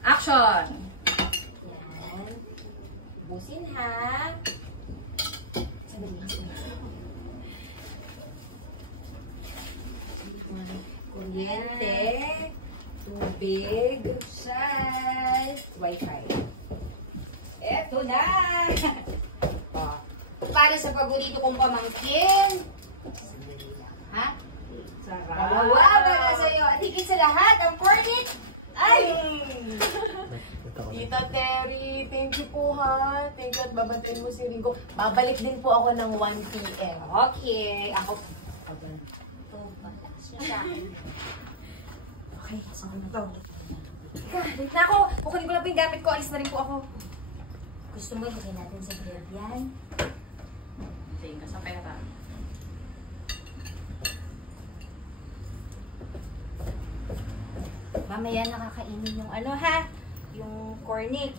Action! Yan. Busin ha. Kuryente. Tubig. Wi-Fi. Eto na! Para sa paborito kong pamangkin. Sandali lang, ha? Sarap! Dalawa para sa'yo. At higit sa lahat, ang cornet. Ay! Tita Terry, thank you po ha. Thank you at babantayin mo si Ringo. Babalik din po ako ng 1 p.m. Okay. Ako. Ito, malakas na siya. Okay, saan na to? Wait na ako. Kukunin ko lang po yung gamit ko. Alis na rin po ako. Gusto mo, ilagay natin sa grilled yan. Tingin ka sa pera. Mamaya nakakainin yung ano ha? Yung cornet.